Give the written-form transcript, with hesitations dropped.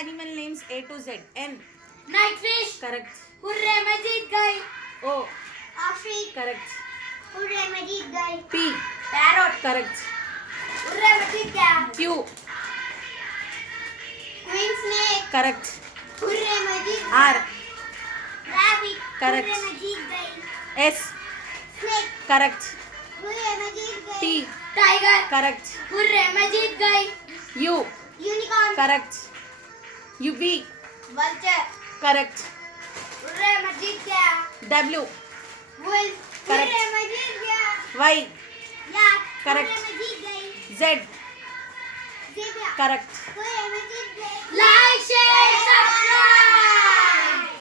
animal names A to Z. N. Nightfish. Correct. Hurray, Majid guy. O. Ashik. Correct. Hurray, Majid guy. P. Parrot. Correct. Hurray, Majid guy. Q. Queen snake. Correct. Hurray, Majid. R. Rabbit. Correct. Hurray, Majid guy. S. Snake. Correct. Hurray, Majid guy. T. Tiger. Correct. Hurray, Majid guy. U. Unicorn. Correct. V. Vulture. Correct. Hurray, Majid guy. W. Wolf. Correct. Hurray, Majid guy. Y. Yak. Correct. Hurray, Majid guy. Z. Zebra. Correct. Hurray, Majid guy. Like, share, subscribe.